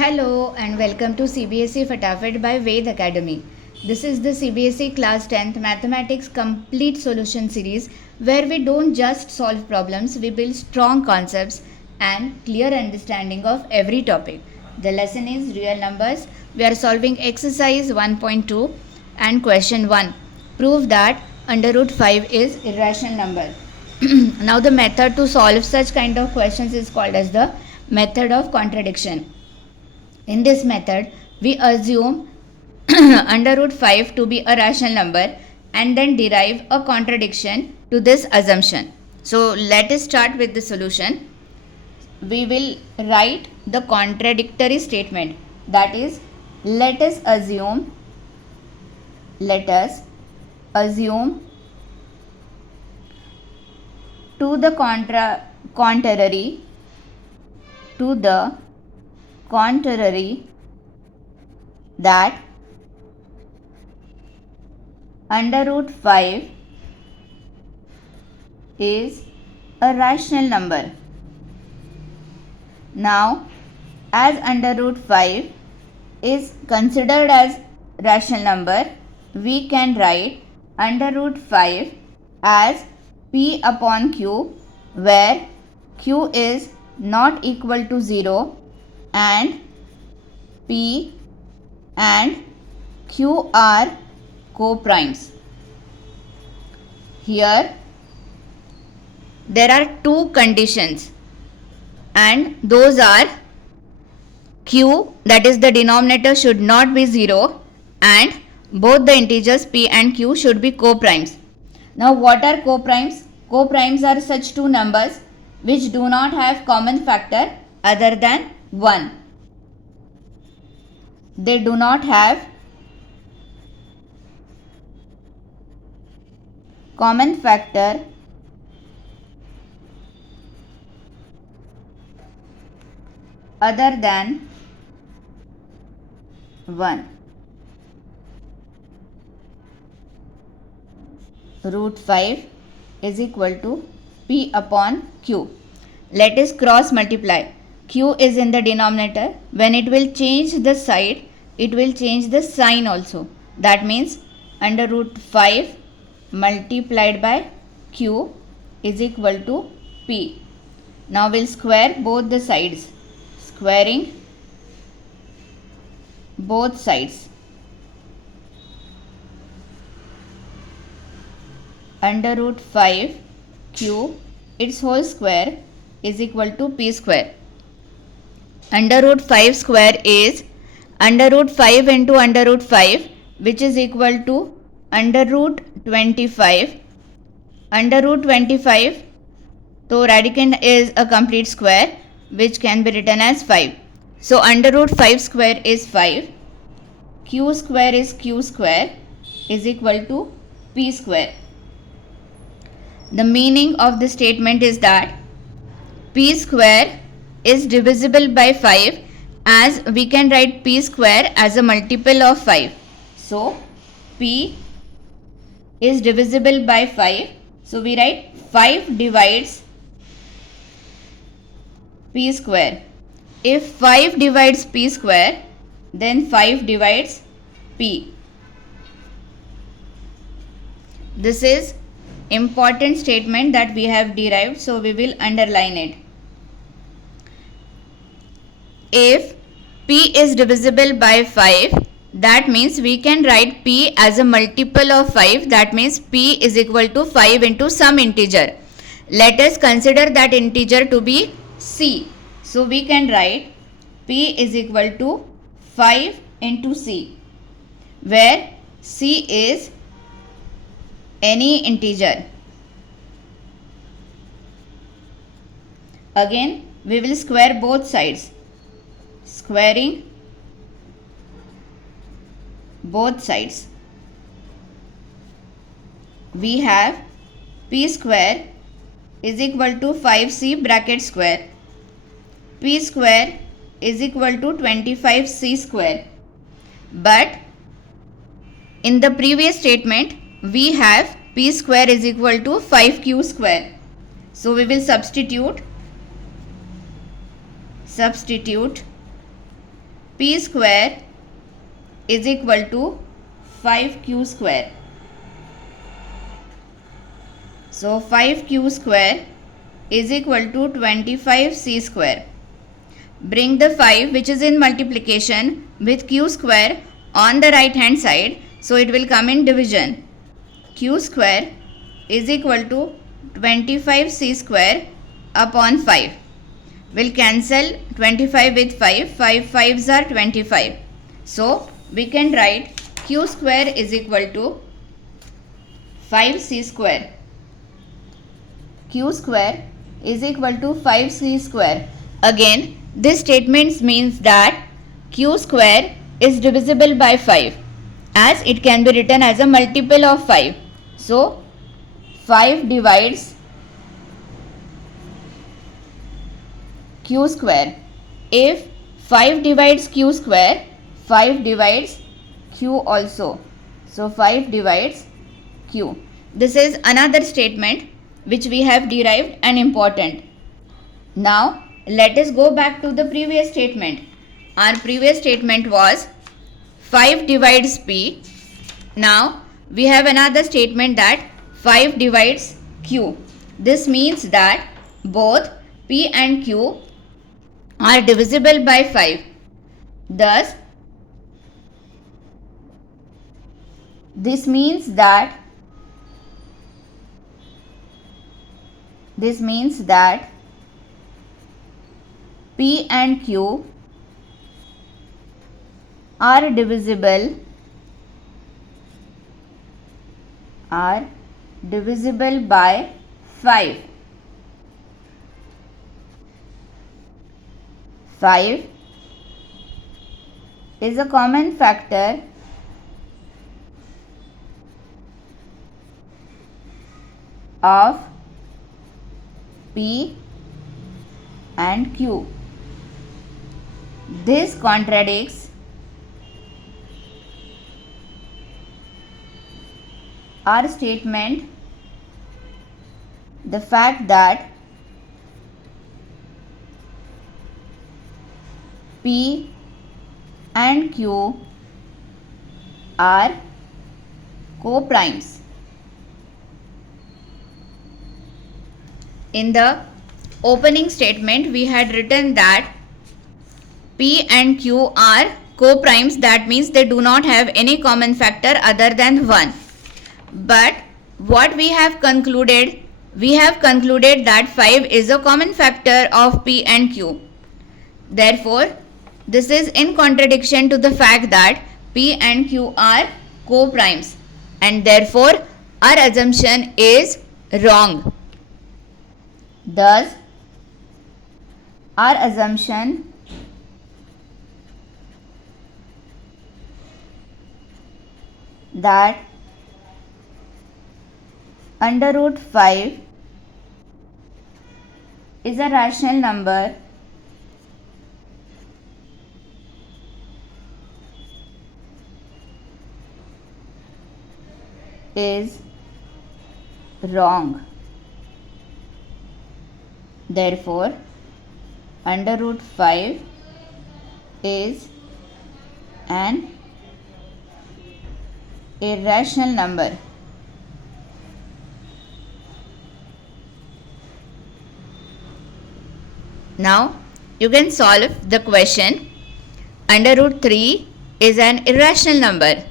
Hello and welcome to Cbse Fatafat by Ved Academy. This is the Cbse Class 10th Mathematics Complete Solution Series where we don't just solve problems, we build strong concepts and clear understanding of every topic. The lesson is real numbers. We are solving exercise 1.2 and question 1. Prove that under root 5 is irrational number. Now the method to solve such kind of questions is called as the method of contradiction. In this method, we assume under root 5 to be a rational number and then derive a contradiction to this assumption. So let us start with the solution. We will write the contradictory statement, that is, let us assume to the contrary that under root 5 is a rational number. Now, as under root 5 is considered as rational number, we can write under root 5 as P upon Q, where Q is not equal to 0 and P and Q are co-primes. Here there are two conditions and those are Q, that is the denominator, should not be 0 and both the integers P and Q should be co-primes. Now what are co-primes? Co-primes are such two numbers which do not have common factor other than 1. They do not have common factor other than 1. Root 5 is equal to P upon Q. Let us cross multiply. Q is in the denominator. When it will change the side, it will change the sign also. That means under root 5 multiplied by Q is equal to P. Now we'll square both the sides. Squaring both sides. Under root 5 Q, its whole square is equal to P square. Under root 5 square is under root 5 into under root 5, which is equal to under root 25. Under root 25, so radicand is a complete square which can be written as 5. So under root 5 square is 5. Q square is Q square is equal to P square. The meaning of the statement is that P square is divisible by 5, as we can write P square as a multiple of 5. So P is divisible by 5. So we write 5 divides P square. If 5 divides P square, then 5 divides P. This is important statement that we have derived, so we will underline it. If P is divisible by 5, that means we can write P as a multiple of 5. That means P is equal to 5 into some integer. Let us consider that integer to be C. So we can write P is equal to 5 into C, where C is any integer. Again, we will square both sides. Squaring both sides, we have P square is equal to 5C bracket square. P square is equal to 25C square. But in the previous statement, we have P square is equal to 5Q square. So we will substitute p square is equal to 5q square. So 5q square is equal to 25c square. Bring the 5 which is in multiplication with q square on the right hand side, so it will come in division. Q square is equal to 25c square upon 5. We'll cancel 25 with 5. 5 5s are 25. So we can write q square is equal to 5c square. Q square is equal to 5c square. Again, this statement means that q square is divisible by 5, as it can be written as a multiple of 5. So 5 divides q square. If 5 divides q square, 5 divides q also. So 5 divides q. This is another statement which we have derived and important. Now let us go back to the previous statement. Our previous statement was 5 divides p. Now we have another statement that 5 divides q. This means that both p and q are divisible by 5. Thus, this means that p and q are divisible by 5. 5 is a common factor of p and q. This contradicts our statement, the fact that p and q are co-primes. In the opening statement, we had written that p and q are co-primes, that means they do not have any common factor other than 1. But what we have concluded? We have concluded that 5 is a common factor of p and q. Therefore, this is in contradiction to the fact that p and q are co-primes, and therefore our assumption is wrong. Thus, our assumption that under root 5 is a rational number is wrong. Therefore, under root 5 is an irrational number. Now, you can solve the question. Under root 3 is an irrational number.